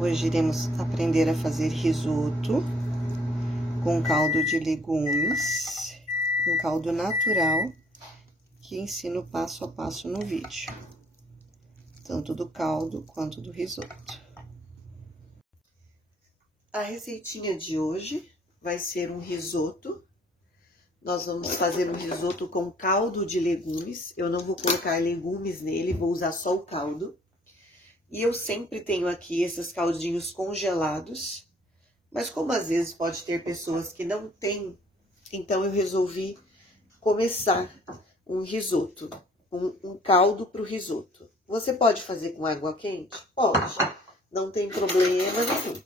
Hoje iremos aprender a fazer risoto com caldo de legumes, um caldo natural, que ensino passo a passo no vídeo, tanto do caldo quanto do risoto. A receitinha de hoje vai ser um risoto. Nós vamos fazer um risoto com caldo de legumes. Eu não vou colocar legumes nele, vou usar só o caldo. E eu sempre tenho aqui esses caldinhos congelados, mas como às vezes pode ter pessoas que não têm, então eu resolvi começar um risoto, um caldo para o risoto. Você pode fazer com água quente? Pode, não tem problema nenhum.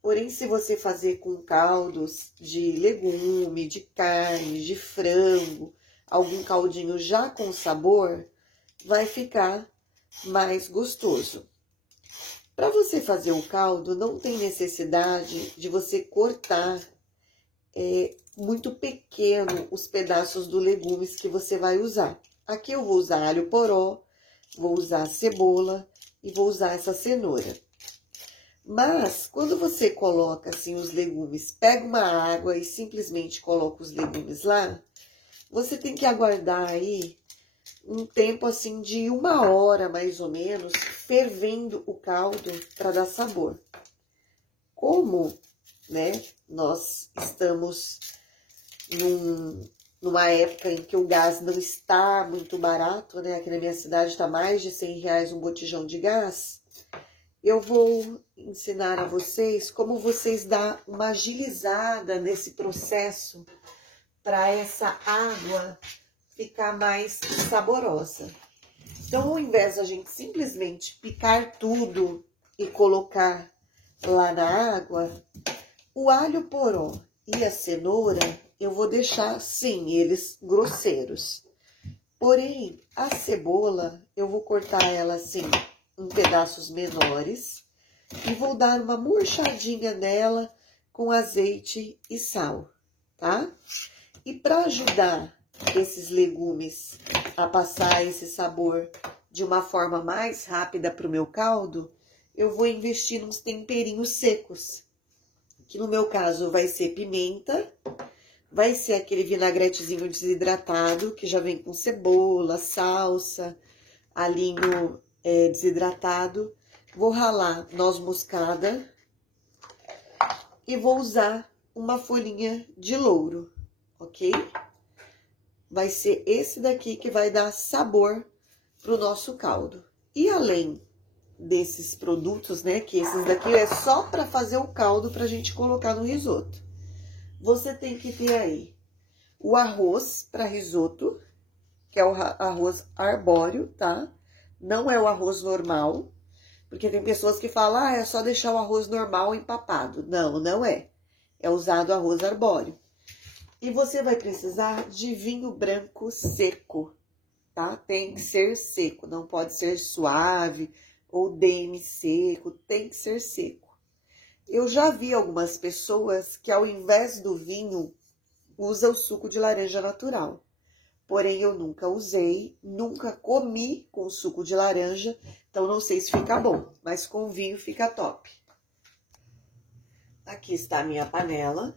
Porém, se você fazer com caldos de legume, de carne, de frango, algum caldinho já com sabor, vai ficar mais gostoso. Para você fazer o caldo, não tem necessidade de você cortar muito pequeno os pedaços do legumes que você vai usar. Aqui eu vou usar alho poró, vou usar cebola e vou usar essa cenoura. Mas, quando você coloca assim os legumes, pega uma água e simplesmente coloca os legumes lá, você tem que aguardar aí um tempo assim de 1 hora, mais ou menos, fervendo o caldo para dar sabor. Como, né, nós estamos numa época em que o gás não está muito barato, né? Aqui na minha cidade está mais de R$100 um botijão de gás. Eu vou ensinar a vocês como vocês dão uma agilizada nesse processo para essa água ficar mais saborosa. Então, ao invés de a gente simplesmente picar tudo e colocar lá na água, o alho poró e a cenoura, eu vou deixar, sim, eles grosseiros. Porém, a cebola, eu vou cortar ela assim, em pedaços menores, e vou dar uma murchadinha nela com azeite e sal, tá? E para ajudar esses legumes a passar esse sabor de uma forma mais rápida para o meu caldo, eu vou investir nos temperinhos secos, que no meu caso vai ser pimenta, vai ser aquele vinagretezinho desidratado, que já vem com cebola, salsa, alinho desidratado. Vou ralar noz moscada e vou usar uma folhinha de louro, ok? Vai ser esse daqui que vai dar sabor pro nosso caldo. E além desses produtos, né, que esses daqui é só para fazer o caldo pra gente colocar no risoto. Você tem que ter aí o arroz para risoto, que é o arroz arbóreo, tá? Não é o arroz normal, porque tem pessoas que falam, é só deixar o arroz normal empapado. Não, não é. É usado arroz arbóreo. E você vai precisar de vinho branco seco, tá? Tem que ser seco, não pode ser suave ou demi seco, tem que ser seco. Eu já vi algumas pessoas que ao invés do vinho, usa o suco de laranja natural. Porém, eu nunca usei, nunca comi com suco de laranja, então não sei se fica bom, mas com vinho fica top. Aqui está a minha panela.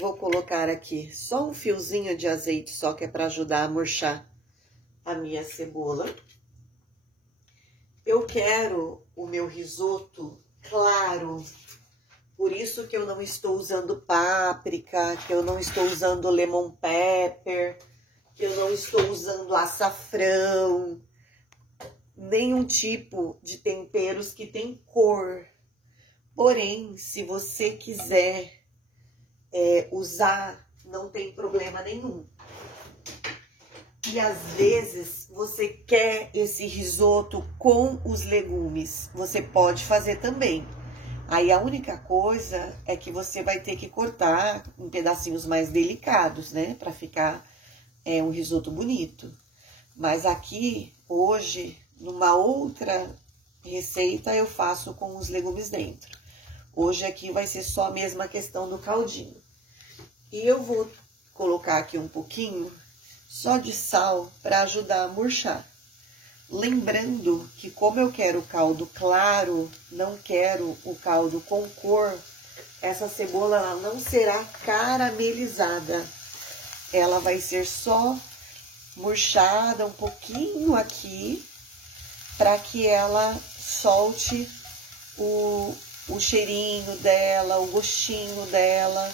Vou colocar aqui só um fiozinho de azeite, só que é para ajudar a murchar a minha cebola. Eu quero o meu risoto claro, por isso que eu não estou usando páprica, que eu não estou usando lemon pepper, que eu não estou usando açafrão, nenhum tipo de temperos que tem cor. Porém, se você quiser usar, não tem problema nenhum. E às vezes você quer esse risoto com os legumes, você pode fazer também. Aí a única coisa é que você vai ter que cortar em pedacinhos mais delicados, né? Para ficar um risoto bonito. Mas aqui, hoje, numa outra receita, eu faço com os legumes dentro. Hoje aqui vai ser só a mesma questão do caldinho. E eu vou colocar aqui um pouquinho só de sal para ajudar a murchar. Lembrando que como eu quero o caldo claro, não quero o caldo com cor, essa cebola ela não será caramelizada. Ela vai ser só murchada um pouquinho aqui, para que ela solte o cheirinho dela, o gostinho dela.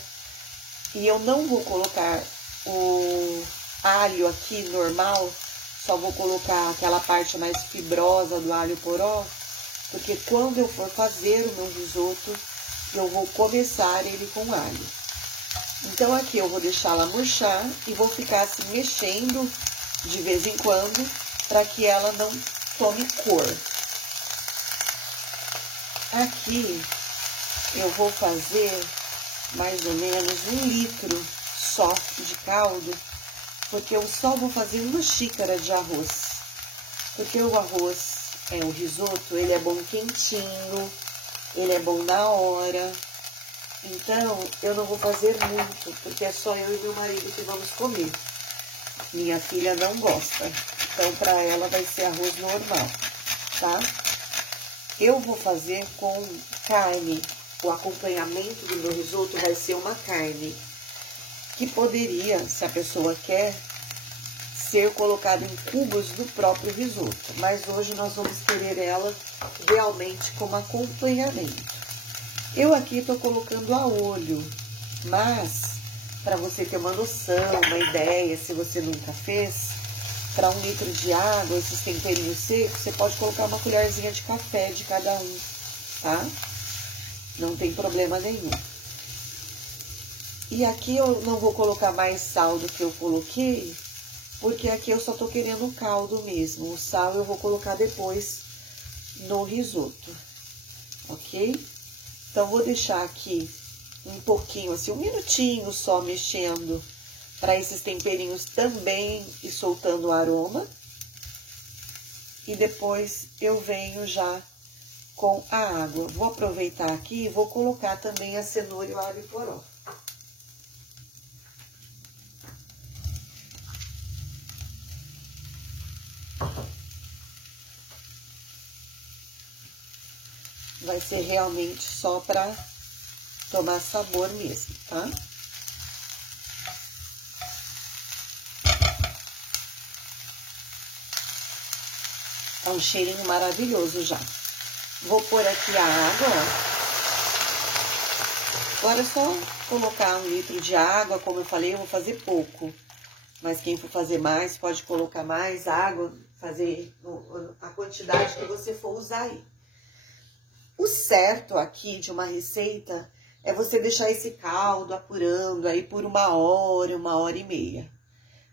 E eu não vou colocar o alho aqui normal, só vou colocar aquela parte mais fibrosa do alho poró, porque quando eu for fazer o meu risoto, eu vou começar ele com alho. Então, aqui eu vou deixar ela murchar e vou ficar assim mexendo de vez em quando, para que ela não tome cor. Aqui eu vou fazer mais ou menos 1 litro só de caldo, porque eu só vou fazer 1 xícara de arroz. Porque o arroz, o risoto, ele é bom quentinho, ele é bom na hora. Então, eu não vou fazer muito, porque é só eu e meu marido que vamos comer. Minha filha não gosta, então para ela vai ser arroz normal, tá? Eu vou fazer com carne. O acompanhamento do meu risoto vai ser uma carne que poderia, se a pessoa quer, ser colocada em cubos do próprio risoto. Mas hoje nós vamos querer ela realmente como acompanhamento. Eu aqui tô colocando a olho, mas para você ter uma noção, uma ideia, se você nunca fez, para 1 litro de água, esses temperinhos secos, você pode colocar uma colherzinha de café de cada um, tá? Não tem problema nenhum. E aqui eu não vou colocar mais sal do que eu coloquei, porque aqui eu só tô querendo o caldo mesmo. O sal eu vou colocar depois no risoto, ok? Então, vou deixar aqui um pouquinho, assim, 1 minutinho só mexendo, para esses temperinhos também ir soltando o aroma. E depois eu venho já com a água. Vou aproveitar aqui e vou colocar também a cenoura e o alho poró. Vai ser realmente só para tomar sabor mesmo, tá? Tá um cheirinho maravilhoso já. Vou pôr aqui a água, ó. Agora é só colocar 1 litro de água, como eu falei, eu vou fazer pouco. Mas quem for fazer mais, pode colocar mais água, fazer a quantidade que você for usar aí. O certo aqui de uma receita é você deixar esse caldo apurando aí por 1 hora, 1h30.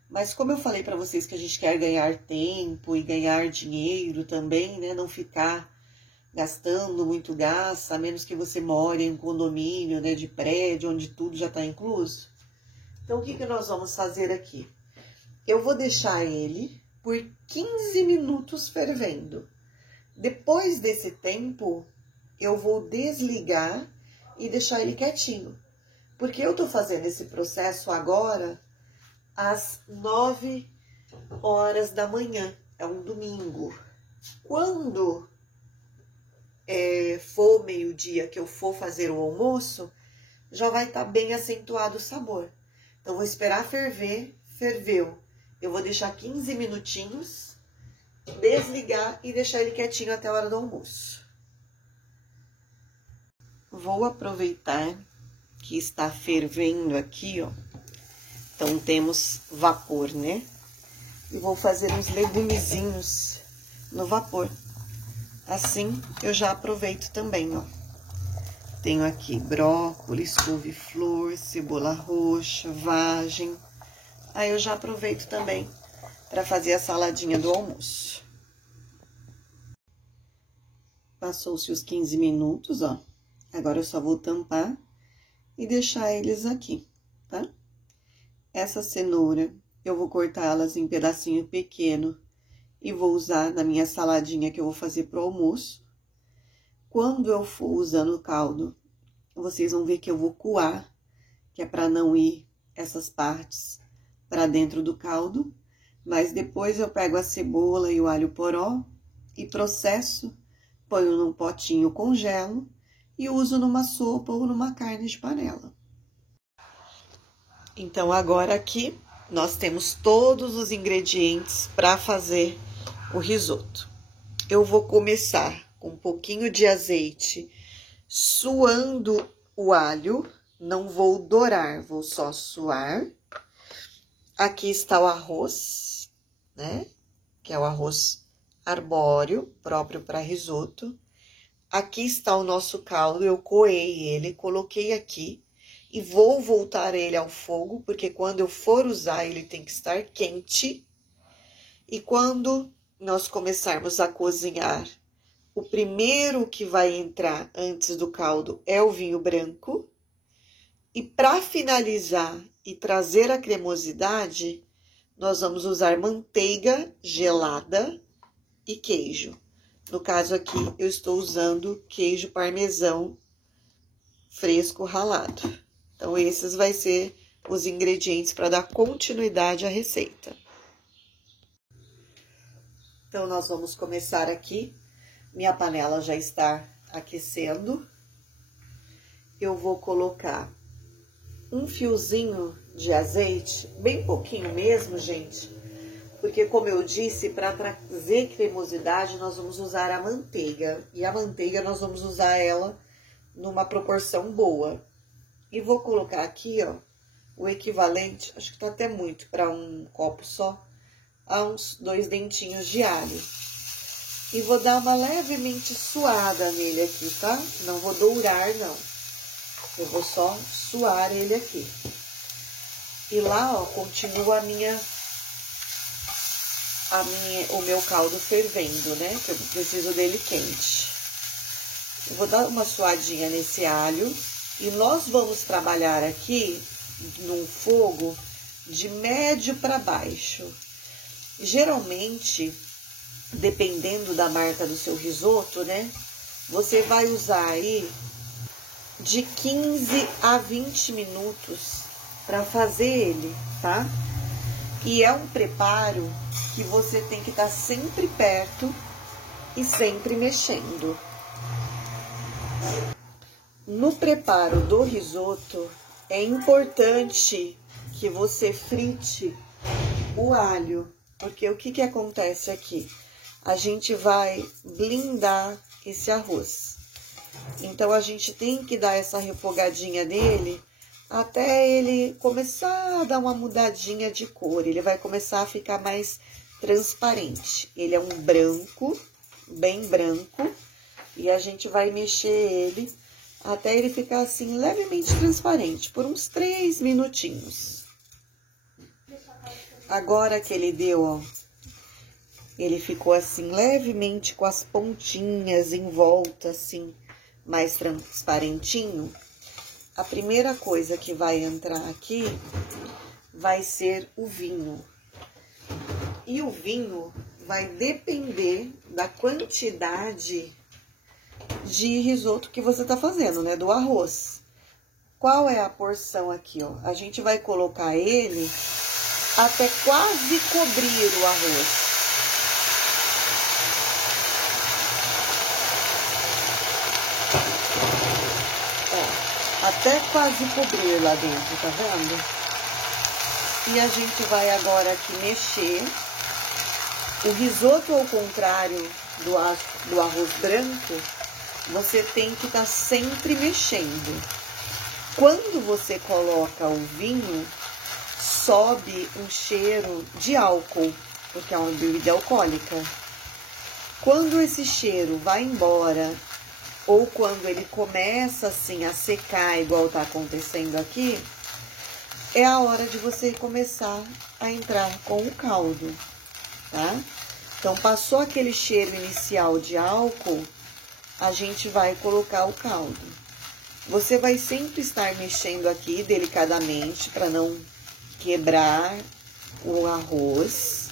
Mas como eu falei para vocês que a gente quer ganhar tempo e ganhar dinheiro também, né? Não ficar gastando muito gás, a menos que você more em um condomínio, né, de prédio, onde tudo já está incluso. Então, o que que nós vamos fazer aqui? Eu vou deixar ele por 15 minutos fervendo. Depois desse tempo, eu vou desligar e deixar ele quietinho. Porque eu tô fazendo esse processo agora às 9 horas da manhã. É um domingo. Quando for meio-dia que eu for fazer o almoço, já vai estar bem acentuado o sabor. Então, vou esperar ferver. Ferveu. Eu vou deixar 15 minutinhos, desligar e deixar ele quietinho até a hora do almoço. Vou aproveitar que está fervendo aqui, ó. Então, temos vapor, né? E vou fazer uns legumezinhos no vapor. Assim, eu já aproveito também, ó. Tenho aqui brócolis, couve-flor, cebola roxa, vagem. Aí, eu já aproveito também para fazer a saladinha do almoço. Passou-se os 15 minutos, ó. Agora, eu só vou tampar e deixar eles aqui, tá? Essa cenoura, eu vou cortá-las em pedacinho pequeno e vou usar na minha saladinha que eu vou fazer pro almoço. Quando eu for usando o caldo, vocês vão ver que eu vou coar, que é para não ir essas partes para dentro do caldo. Mas depois eu pego a cebola e o alho poró e processo, ponho num potinho, congelo e uso numa sopa ou numa carne de panela. Então, agora aqui nós temos todos os ingredientes para fazer o risoto. Eu vou começar com um pouquinho de azeite, suando o alho, não vou dourar, vou só suar. Aqui está o arroz, né? Que é o arroz arbóreo, próprio para risoto. Aqui está o nosso caldo, eu coei ele, coloquei aqui e vou voltar ele ao fogo, porque quando eu for usar, ele tem que estar quente. E quando nós começarmos a cozinhar, o primeiro que vai entrar antes do caldo é o vinho branco. E para finalizar e trazer a cremosidade, nós vamos usar manteiga gelada e queijo. No caso aqui, eu estou usando queijo parmesão fresco ralado. Então, esses vai ser os ingredientes para dar continuidade à receita. Então, nós vamos começar aqui. Minha panela já está aquecendo. Eu vou colocar um fiozinho de azeite, bem pouquinho mesmo, gente. Porque, como eu disse, para trazer cremosidade, nós vamos usar a manteiga. E a manteiga, nós vamos usar ela numa proporção boa. E vou colocar aqui, ó, o equivalente, acho que tá até muito para um copo só, a uns 2 dentinhos de alho. E vou dar uma levemente suada nele aqui, tá? Não vou dourar, não. Eu vou só suar ele aqui. E lá, ó, continua o meu caldo fervendo, né? Que eu preciso dele quente. Eu vou dar uma suadinha nesse alho e nós vamos trabalhar aqui num fogo de médio para baixo. Geralmente, dependendo da marca do seu risoto, né? Você vai usar aí de 15 a 20 minutos para fazer ele, tá? E é um preparo que você tem que estar sempre perto e sempre mexendo. No preparo do risoto, é importante que você frite o alho, porque o que acontece aqui? A gente vai blindar esse arroz. Então, a gente tem que dar essa refogadinha nele até ele começar a dar uma mudadinha de cor. Ele vai começar a ficar mais transparente. Ele é um branco, bem branco, e a gente vai mexer ele até ele ficar assim levemente transparente, por uns 3 minutinhos. Agora que ele deu, ó, ele ficou assim levemente com as pontinhas em volta, assim, mais transparentinho. A primeira coisa que vai entrar aqui vai ser o vinho. E o vinho vai depender da quantidade de risoto que você tá fazendo, né? Do arroz. Qual é a porção aqui, ó? A gente vai colocar ele até quase cobrir o arroz. Ó, até quase cobrir lá dentro, tá vendo? E a gente vai agora aqui mexer. O risoto, ao contrário do arroz branco, você tem que estar sempre mexendo. Quando você coloca o vinho, sobe um cheiro de álcool, porque é uma bebida alcoólica. Quando esse cheiro vai embora, ou quando ele começa assim a secar, igual tá acontecendo aqui, é a hora de você começar a entrar com o caldo, tá? Então, passou aquele cheiro inicial de álcool, a gente vai colocar o caldo. Você vai sempre estar mexendo aqui delicadamente para não quebrar o arroz.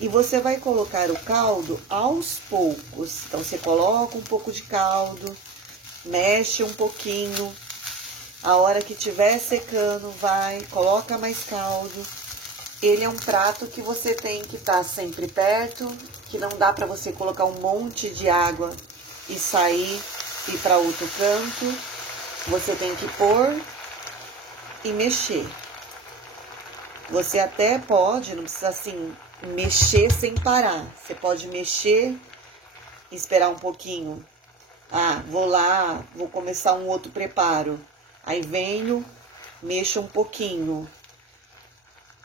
E você vai colocar o caldo aos poucos. Então, você coloca um pouco de caldo, mexe um pouquinho. A hora que estiver secando, coloca mais caldo. Ele é um prato que você tem que estar sempre perto, que não dá para você colocar um monte de água e sair e ir para outro canto. Você tem que pôr e mexer. Você até pode, não precisa assim, mexer sem parar. Você pode mexer e esperar um pouquinho. Ah, vou lá, vou começar um outro preparo. Aí venho, mexo um pouquinho.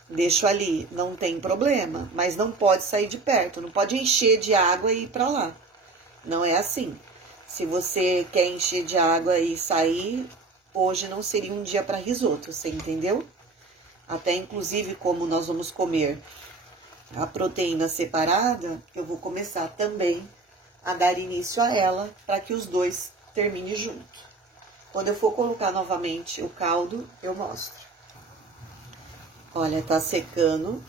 Deixo ali, não tem problema, mas não pode sair de perto, não pode encher de água e ir pra lá. Não é assim. Se você quer encher de água e sair, hoje não seria um dia para risoto, você entendeu? Até inclusive como nós vamos comer a proteína separada, eu vou começar também a dar início a ela para que os dois terminem junto. Quando eu for colocar novamente o caldo, eu mostro. Olha, tá secando.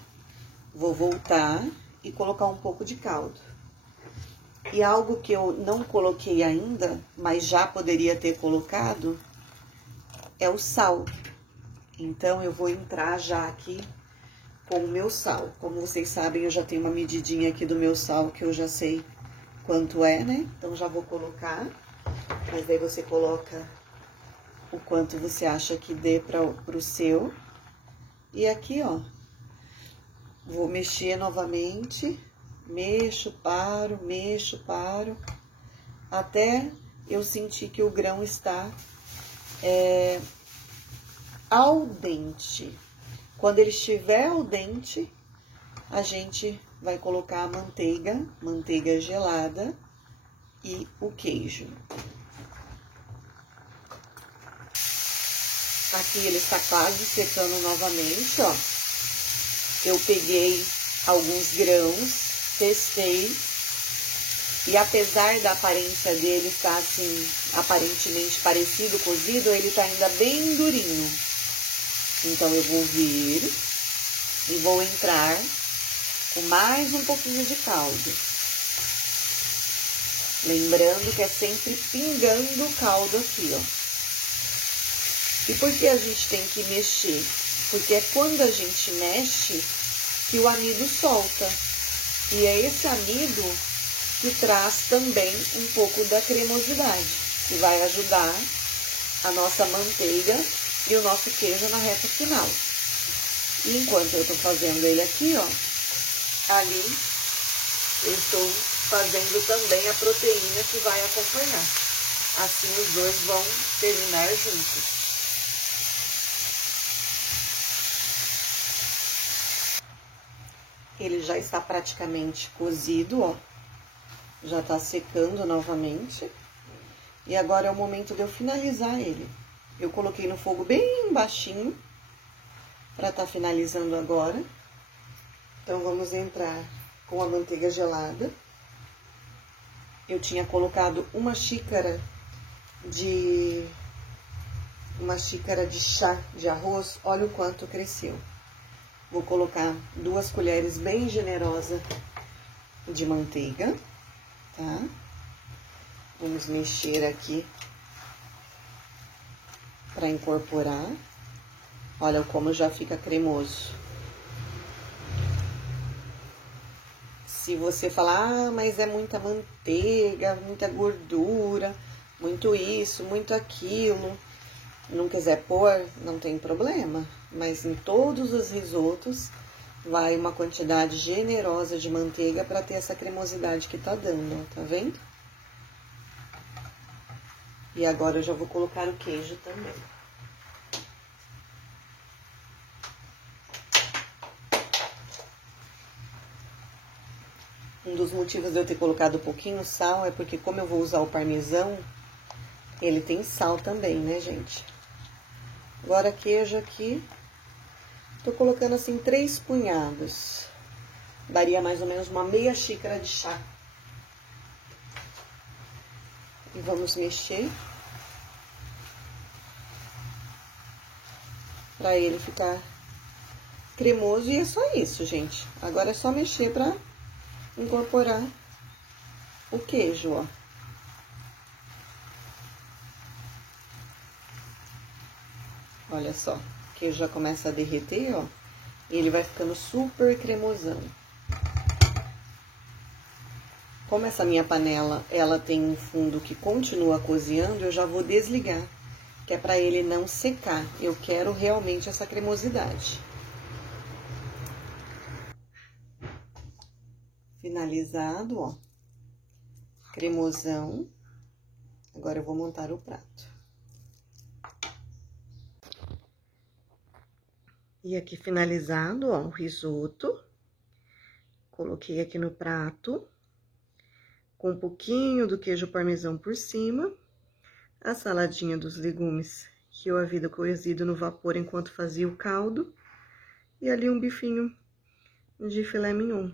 Vou voltar e colocar um pouco de caldo. E algo que eu não coloquei ainda, mas já poderia ter colocado, é o sal. Então, eu vou entrar já aqui com o meu sal. Como vocês sabem, eu já tenho uma medidinha aqui do meu sal, que eu já sei quanto é, né? Então, já vou colocar. Mas daí você coloca o quanto você acha que dê pro seu. E aqui, ó, vou mexer novamente, mexo, paro, até eu sentir que o grão está al dente. Quando ele estiver al dente, a gente vai colocar a manteiga gelada e o queijo. Aqui ele está quase secando novamente, ó. Eu peguei alguns grãos, testei, e apesar da aparência dele estar assim, aparentemente parecido cozido, ele tá ainda bem durinho. Então, eu vou vir e vou entrar com mais um pouquinho de caldo. Lembrando que é sempre pingando o caldo aqui, ó. E por que a gente tem que mexer? Porque é quando a gente mexe que o amido solta. E é esse amido que traz também um pouco da cremosidade, que vai ajudar a nossa manteiga e o nosso queijo na reta final. E enquanto eu tô fazendo ele aqui, ó, ali eu estou fazendo também a proteína que vai acompanhar. Assim os dois vão terminar juntos. Ele já está praticamente cozido, ó. Já tá secando novamente. E agora é o momento de eu finalizar ele. Eu coloquei no fogo bem baixinho, pra tá finalizando agora. Então, vamos entrar com a manteiga gelada. Eu tinha colocado uma xícara de chá de arroz. Olha o quanto cresceu. Vou colocar 2 colheres bem generosas de manteiga, tá? Vamos mexer aqui para incorporar. Olha como já fica cremoso. Se você falar, ah, mas é muita manteiga, muita gordura, muito isso, muito aquilo, não quiser pôr, não tem problema. Mas em todos os risotos vai uma quantidade generosa de manteiga para ter essa cremosidade que tá dando, ó, tá vendo? E agora eu já vou colocar o queijo também. Um dos motivos de eu ter colocado um pouquinho sal é porque como eu vou usar o parmesão, ele tem sal também, né, gente? Agora queijo aqui, tô colocando assim 3 punhados. Daria mais ou menos uma meia xícara de chá. E vamos mexer. Pra ele ficar cremoso. E é só isso, gente. Agora é só mexer pra incorporar o queijo, ó. Olha só, o queijo já começa a derreter, ó. Ele vai ficando super cremosão. Como essa minha panela, ela tem um fundo que continua cozinhando, eu já vou desligar, que é para ele não secar. Eu quero realmente essa cremosidade. Finalizado, ó. Cremosão. Agora eu vou montar o prato. E aqui finalizado, ó, o risoto. Coloquei aqui no prato, com um pouquinho do queijo parmesão por cima. A saladinha dos legumes, que eu havia cozido no vapor enquanto fazia o caldo. E ali um bifinho de filé mignon.